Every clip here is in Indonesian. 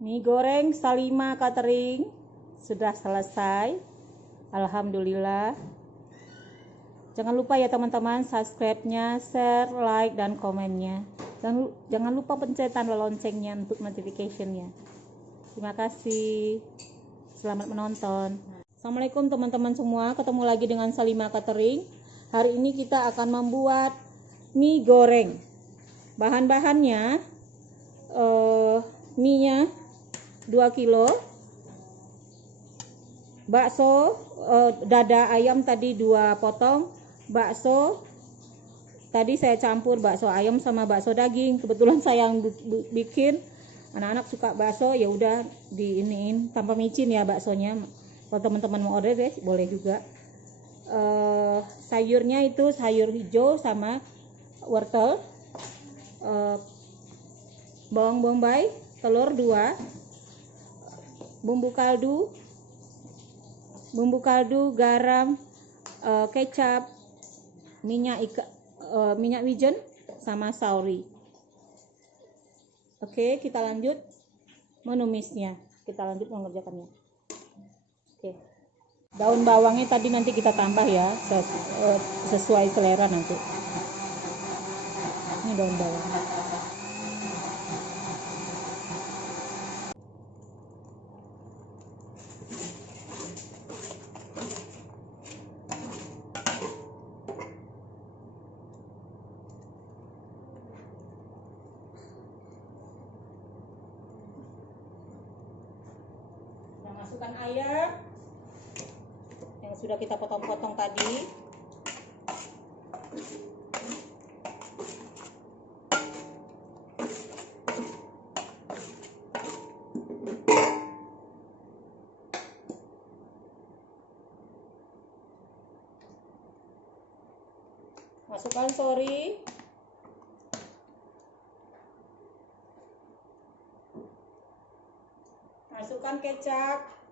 Mie goreng Salima Catering sudah selesai. Alhamdulillah. Jangan lupa ya teman-teman, subscribe-nya, share, like, dan komennya. Jangan lupa pencetan loncengnya untuk notification-nya. Terima kasih. Selamat menonton. Assalamualaikum teman-teman semua. Ketemu lagi dengan Salima Catering. Hari ini kita akan membuat mie goreng. Bahan-bahannya mie-nya 2 kilo, bakso, dada ayam tadi 2 potong, bakso tadi saya campur bakso ayam sama bakso daging. Kebetulan saya yang bikin, anak-anak suka bakso, ya udah diiniin tanpa micin ya baksonya. Kalau teman-teman mau order deh boleh juga. Sayurnya itu sayur hijau sama wortel, bawang bombay, telur 2, bumbu kaldu, garam, kecap, minyak wijen sama sauri. Oke, kita lanjut menumisnya. Kita lanjut mengerjakannya. Oke. Daun bawangnya tadi nanti kita tambah ya, sesuai selera nanti. Ini daun bawang. Masukkan ayam yang sudah kita potong-potong tadi. Masukkan sauri. Masukkan kecap.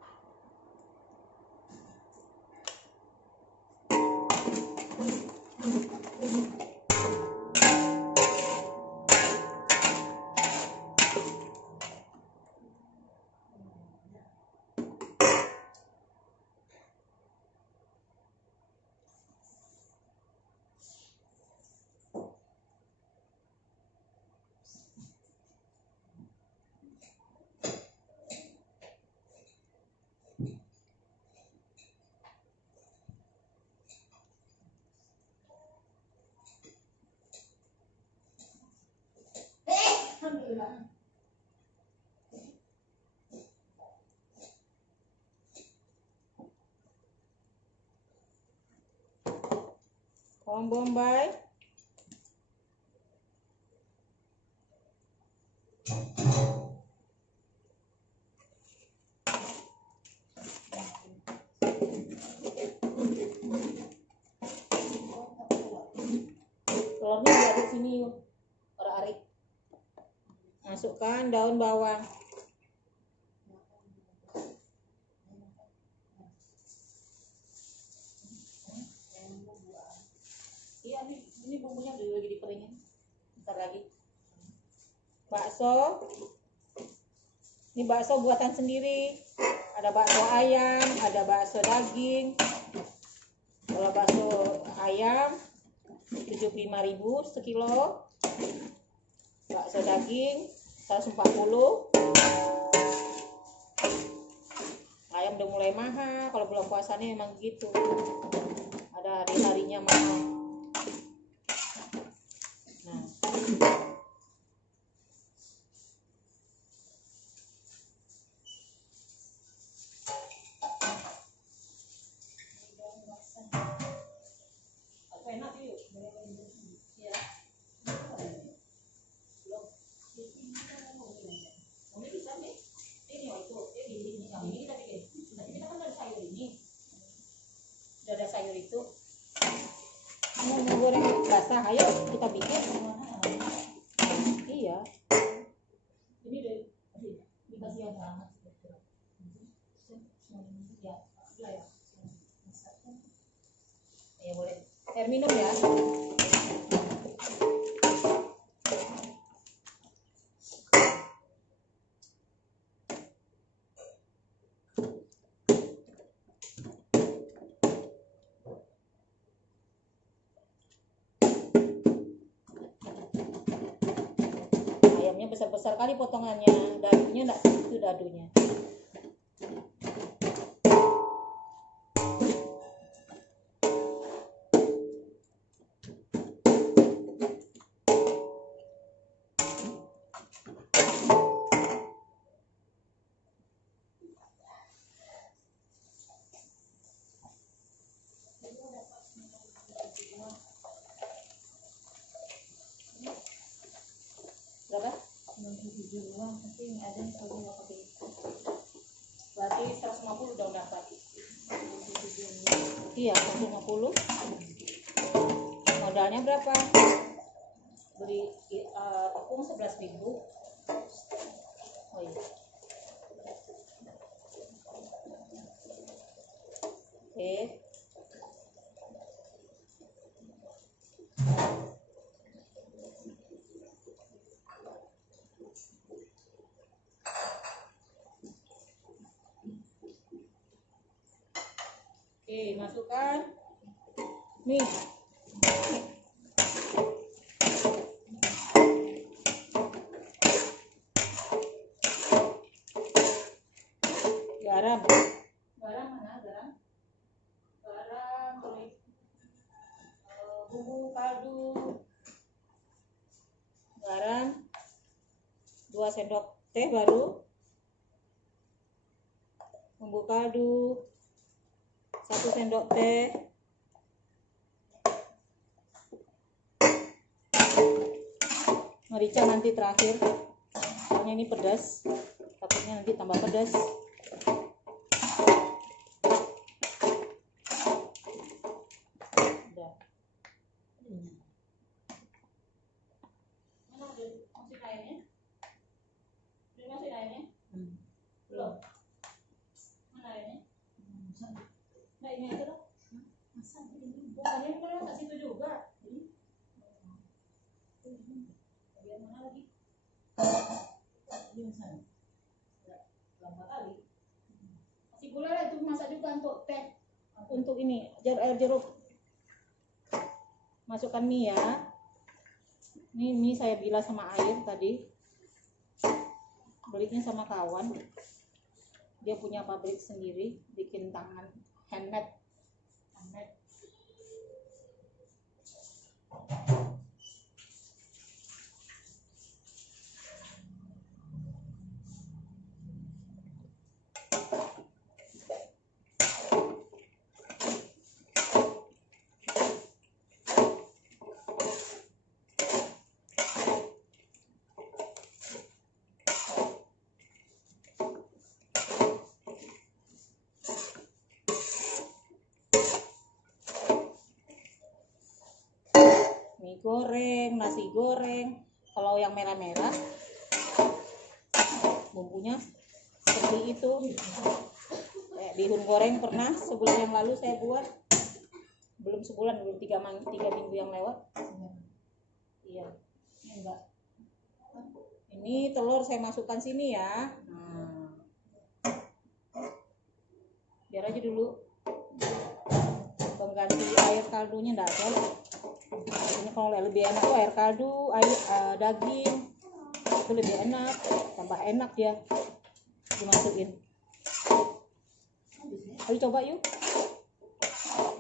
Bawang bombay, telurnya juga di sini yuk, arik. Masukkan daun bawang. Iya, ini bumbunya lagi dikeringin. Bentar lagi. Bakso. Ini bakso buatan sendiri. Ada bakso ayam, ada bakso daging. Kalau bakso ayam 75.000 sekilo. Bakso daging 140. Ayam udah mulai mahal. Kalau bulan puasanya memang gitu. Ada hari-harinya mahal. Nah. Ada sayur itu mau goreng basah, ayo kita bikin. Iya, ini dikasih yang hangat ya, boleh air minum ya. besar kali potongannya, dadunya enggak segitu dadunya. Berapa? 97 doang, tapi ini ada yang kalau nggak pakai itu. Berarti 150 udah dapat. Iya, 150. Modalnya berapa? Beli tepung 11.000. Oh iya. Oke. Oke, masukkan nih garam mana garam bumbu kaldu garam 2 sendok teh baru, bumbu kaldu 1 sendok teh, merica nanti terakhir, soalnya ini pedas, takutnya nanti tambah pedas. Udah. Mana udah masukin airnya? Udah masukin airnya? Belum. Mana airnya? Nah ini aja loh. Bukan ini kan kasih itu juga. Bagian mana lagi? Lama kali. Kasih gula lah, itu masak juga untuk teh. Untuk ini air jeruk. Masukkan mie ya. Ini mie saya bilas sama air tadi. Belinya sama kawan. Dia punya pabrik sendiri, bikin tangan handmade. Mie goreng, nasi goreng. Kalau yang merah-merah bumbunya seperti itu. Bihun goreng pernah sebulan yang lalu saya buat. Belum sebulan, belum 3 minggu yang lewat. Iya. Ini enggak. Ini telur saya masukkan sini ya. Biar aja dulu. Pengganti air kaldunya enggak ada. Ini kalau lebih enak tuh air kaldu, air daging itu lebih enak, tambah enak ya dimasukin. Ayo coba yuk.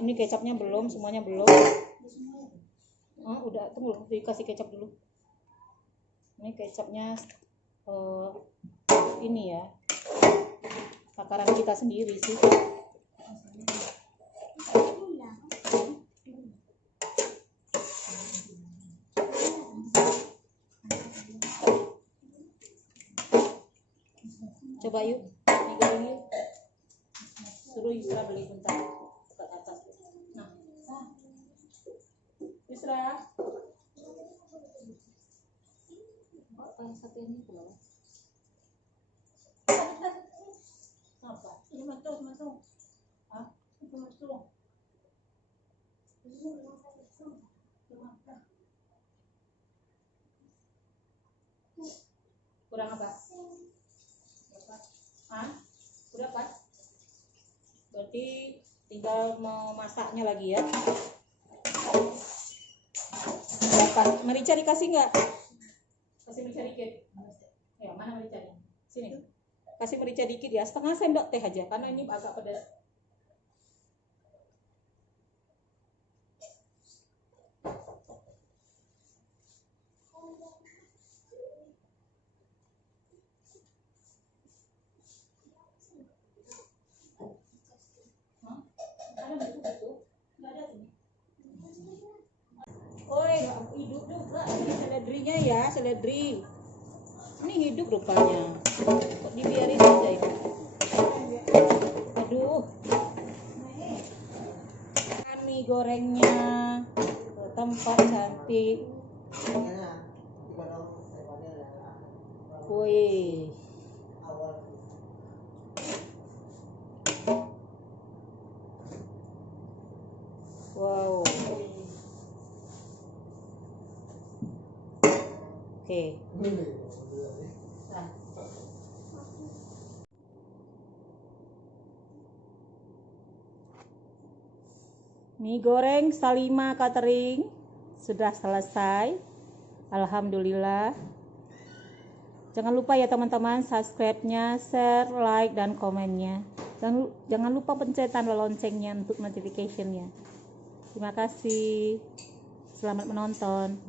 Ini kecapnya belum, semuanya belum. Udah, tunggu dikasih kecap dulu. Ini kecapnya ini ya, takaran kita sendiri sih. Coba yuk, ini goreng yuk. Suruh Yusra beli bentar ke atas. Nah, Yusra. Apa satu ini belum? Apa? Ini masuk. Hah? Itu masuk. Kurang apa? Udah pas. Berarti tinggal memasaknya lagi ya. Berapa? Merica dikasih nggak? Kasih merica dikit. Ya, mana mericanya? Sini. Kasih merica dikit ya, setengah sendok teh aja karena ini agak pedas. Oi, hidup juga ini seledrinya ya, seledri. Ini hidup rupanya. Kok dibiarin aja ini? Aduh. Mie gorengnya ke tempat cantik. Wih. Wow. Oke. Nah. Mie goreng Salima Catering sudah selesai. Alhamdulillah. Jangan lupa ya teman-teman, subscribe-nya, share, like, dan komennya. Jangan lupa pencetan loncengnya untuk notification-nya. Terima kasih. Selamat menonton.